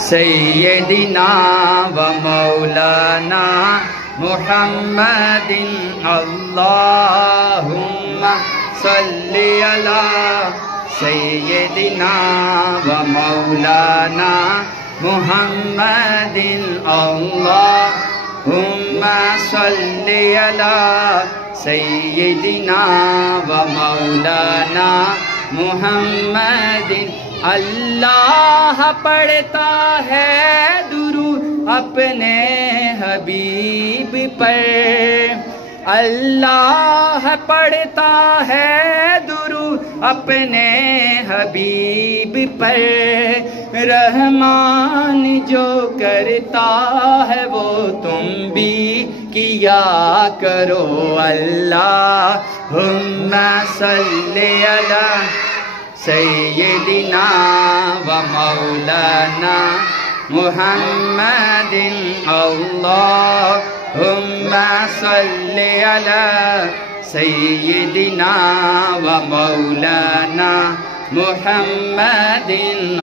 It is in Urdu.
سیدنا و مولانا محمد اللہم صلی علی سیدنا و مولانا محمد اللہم صلی علی سیدنا و مولانا محمد اللہ پڑھتا ہے درود اپنے حبیب پر اللہ پڑھتا ہے درود اپنے حبیب پر رحمان جو کرتا ہے وہ تم بھی کیا کرو اللہم صلی علی سیدنا و مولانا محمد اللہم صلی علی سیدنا و مولانا محمد